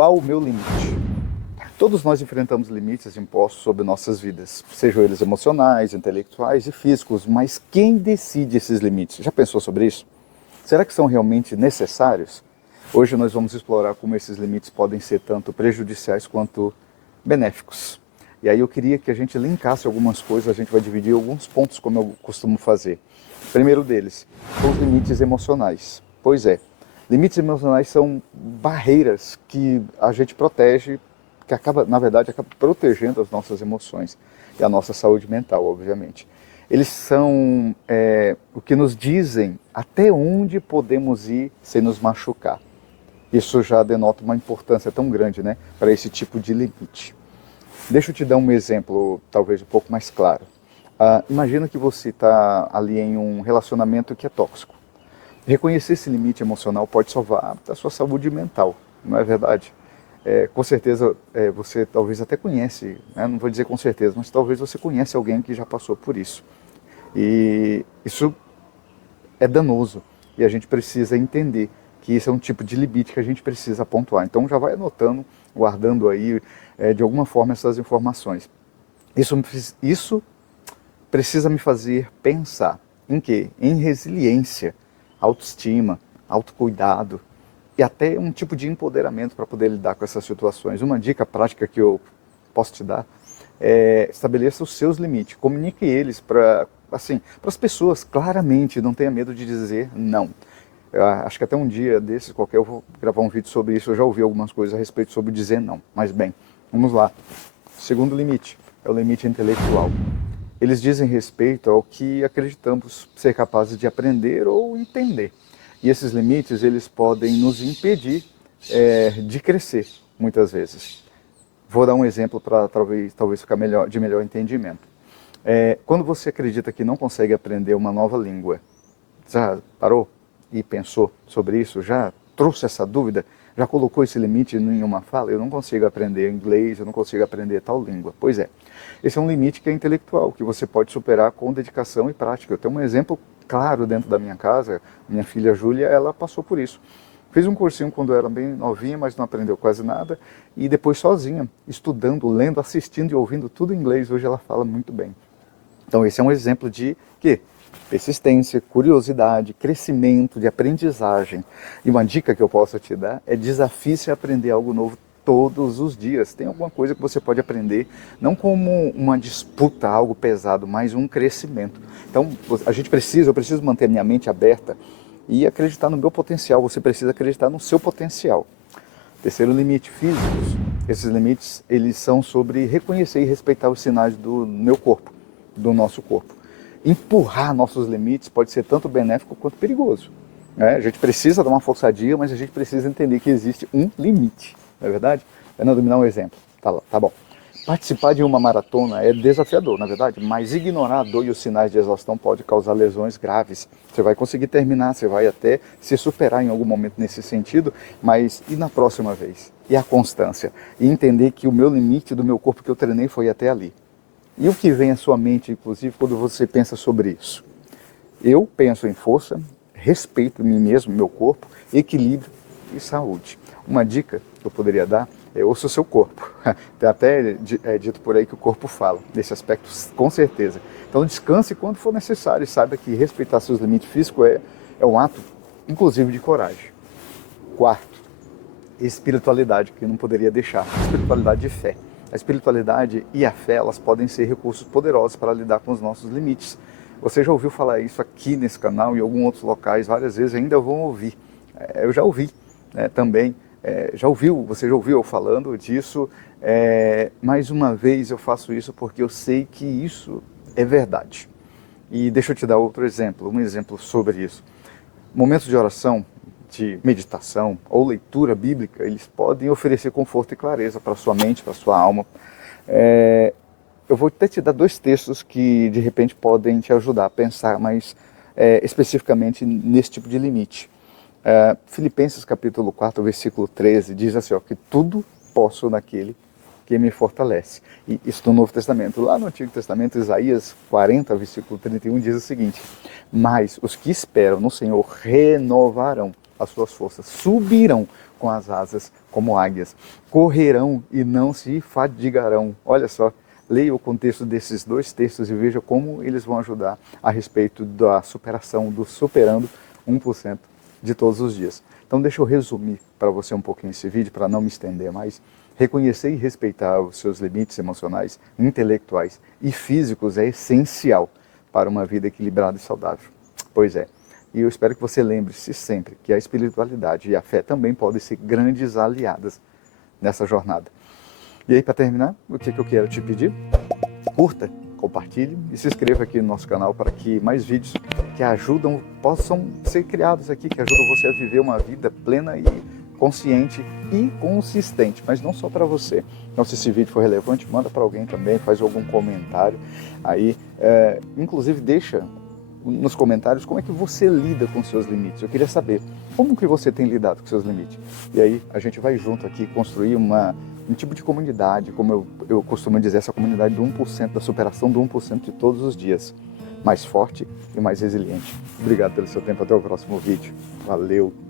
Qual o meu limite? Todos nós enfrentamos limites impostos sobre nossas vidas, sejam eles emocionais, intelectuais e físicos, mas quem decide esses limites? Já pensou sobre isso? Será que são realmente necessários? Hoje nós vamos explorar como esses limites podem ser tanto prejudiciais quanto benéficos. E aí eu queria que a gente linkasse algumas coisas, a gente vai dividir alguns pontos como eu costumo fazer. O primeiro deles, os limites emocionais. Pois é, limites emocionais são barreiras que a gente protege, que acaba, na verdade, acaba protegendo as nossas emoções e a nossa saúde mental, obviamente. Eles são o que nos dizem até onde podemos ir sem nos machucar. Isso já denota uma importância tão grande, né, para esse tipo de limite. Deixa eu te dar um exemplo, talvez um pouco mais claro. Imagina que você está ali em um relacionamento que é tóxico. Reconhecer esse limite emocional pode salvar a sua saúde mental, não é verdade? Com certeza você talvez até conhece, né? Não vou dizer com certeza, mas talvez você conhece alguém que já passou por isso. E isso é danoso e a gente precisa entender que esse é um tipo de limite que a gente precisa pontuar. Então já vai anotando, guardando aí de alguma forma essas informações. Isso precisa me fazer pensar em quê? Em resiliência, autoestima, autocuidado e até um tipo de empoderamento para poder lidar com essas situações. Uma dica prática que eu posso te dar é estabeleça os seus limites, comunique eles para as pessoas claramente, não tenha medo de dizer não. Eu acho que até um dia desses, qualquer, eu vou gravar um vídeo sobre isso, eu já ouvi algumas coisas a respeito sobre dizer não. Mas bem, vamos lá. Segundo limite, é o limite intelectual. Eles dizem respeito ao que acreditamos ser capazes de aprender ou entender. E esses limites, eles podem nos impedir de crescer, muitas vezes. Vou dar um exemplo para talvez ficar de melhor entendimento. Quando você acredita que não consegue aprender uma nova língua, já parou e pensou sobre isso? Já trouxe essa dúvida? Já colocou esse limite em uma fala? Eu não consigo aprender inglês, eu não consigo aprender tal língua. Pois é, esse é um limite que é intelectual, que você pode superar com dedicação e prática. Eu tenho um exemplo claro dentro da minha casa. Minha filha Júlia, ela passou por isso. Fez um cursinho quando era bem novinha, mas não aprendeu quase nada. E depois sozinha, estudando, lendo, assistindo e ouvindo tudo em inglês. Hoje ela fala muito bem. Então esse é um exemplo de quê? Persistência, curiosidade, crescimento, de aprendizagem. E uma dica que eu posso te dar é desafie-se a aprender algo novo todos os dias. Tem alguma coisa que você pode aprender, não como uma disputa, algo pesado, mas um crescimento. Então eu preciso manter minha mente aberta e acreditar no meu potencial. Você precisa acreditar no seu potencial. Terceiro limite, físicos. Esses limites, eles são sobre reconhecer e respeitar os sinais do meu corpo, do nosso corpo. Empurrar nossos limites pode ser tanto benéfico quanto perigoso. A gente precisa dar uma forçadinha, mas a gente precisa entender que existe um limite, não é verdade? Fernando, me dá um exemplo. Tá bom. Participar de uma maratona é desafiador, na verdade, mas ignorar a dor e os sinais de exaustão pode causar lesões graves. Você vai conseguir terminar, você vai até se superar em algum momento nesse sentido, mas e na próxima vez? E a constância? E entender que o meu limite do meu corpo que eu treinei foi até ali. E o que vem à sua mente, inclusive, quando você pensa sobre isso? Eu penso em força, respeito a mim mesmo, meu corpo, equilíbrio e saúde. Uma dica que eu poderia dar é ouça o seu corpo. Tem até dito por aí que o corpo fala, nesse aspecto, com certeza. Então descanse quando for necessário e saiba que respeitar seus limites físicos é um ato, inclusive, de coragem. Quarto, espiritualidade, que não poderia deixar. Espiritualidade de fé. A espiritualidade e a fé, elas podem ser recursos poderosos para lidar com os nossos limites. Você já ouviu falar isso aqui nesse canal e em alguns outros locais várias vezes, ainda vão ouvir. Eu já ouvi também. Você já ouviu eu falando disso? Mais uma vez eu faço isso porque eu sei que isso é verdade. E deixa eu te dar outro exemplo, um exemplo sobre isso. Momentos de oração, de meditação ou leitura bíblica, eles podem oferecer conforto e clareza para a sua mente, para a sua alma. Eu vou até te dar dois textos que de repente podem te ajudar a pensar mais especificamente nesse tipo de limite. Filipenses capítulo 4, versículo 13, diz assim, que tudo posso naquele que me fortalece. E isso no Novo Testamento. Lá no Antigo Testamento, Isaías 40, versículo 31, diz o seguinte: mas os que esperam no Senhor renovarão as suas forças, subirão com as asas como águias. Correrão e não se fadigarão. Olha só, leia o contexto desses dois textos e veja como eles vão ajudar a respeito da superação, do superando 1% de todos os dias. Então deixa eu resumir para você um pouquinho esse vídeo, para não me estender mais. Reconhecer e respeitar os seus limites emocionais, intelectuais e físicos é essencial para uma vida equilibrada e saudável. Pois é, e eu espero que você lembre-se sempre que a espiritualidade e a fé também podem ser grandes aliadas nessa jornada. E aí, para terminar, o que eu quero te pedir? Curta, compartilhe e se inscreva aqui no nosso canal para que mais vídeos que ajudam possam ser criados aqui, que ajudam você a viver uma vida plena e consciente e consistente, mas não só para você. Então, se esse vídeo for relevante, manda para alguém também, faz algum comentário aí, inclusive deixa nos comentários como é que você lida com seus limites. Eu queria saber como que você tem lidado com seus limites. E aí a gente vai junto aqui construir um tipo de comunidade, como eu costumo dizer, essa comunidade do 1%, da superação do 1% de todos os dias. Mais forte e mais resiliente. Obrigado pelo seu tempo, até o próximo vídeo. Valeu!